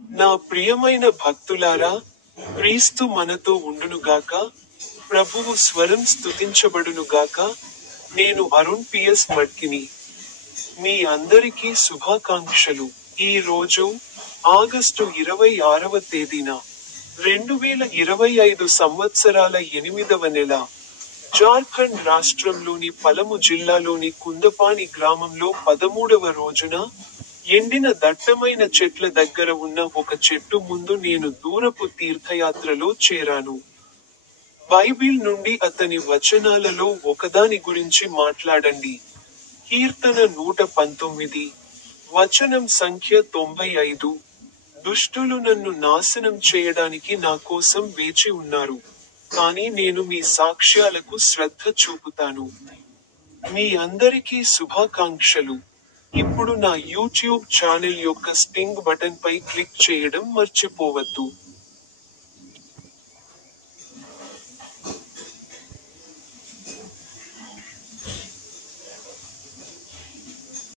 నా ప్రియమైన భక్తులారా, క్రీస్తు మనతో ఉండునుగాక. ప్రభువు స్వరం స్తుతించబడునుగాక. నేను అరుణ్ పిఎస్ మడ్కిని. మీ అందరికీ శుభాకాంక్షలు. ఈ రోజు ఆగస్టు 26వ తేదీన 2025 సంవత్సరాల 8వ నెల. జార్ఖండ్ రాష్ట్రంలోని పలము జిల్లాలోని కుందపాని గ్రామంలో 13వ రోజున ఎండిన దట్టమైన చెట్ల దగ్గర ఉన్న ఒక చెట్టు ముందు నేను దూరపు తీర్థయాత్రలో చేరాను. బైబిల్ నుండి అతని వచనాలలో ఒకదాని గురించి మాట్లాడండి. కీర్తన 119, వచనం సంఖ్య 95. దుష్టులు నన్ను నాశనం చేయడానికి నా కోసం వేచి ఉన్నారు, కానీ నేను మీ సాక్ష్యాలకు శ్రద్ధ చూపుతాను. మీ అందరికీ శుభాకాంక్షలు. ఇప్పుడు నా యూట్యూబ్ ఛానల్ యొక్క స్టింగ్ బటన్ పై క్లిక్ చేయడం మర్చిపోవద్దు.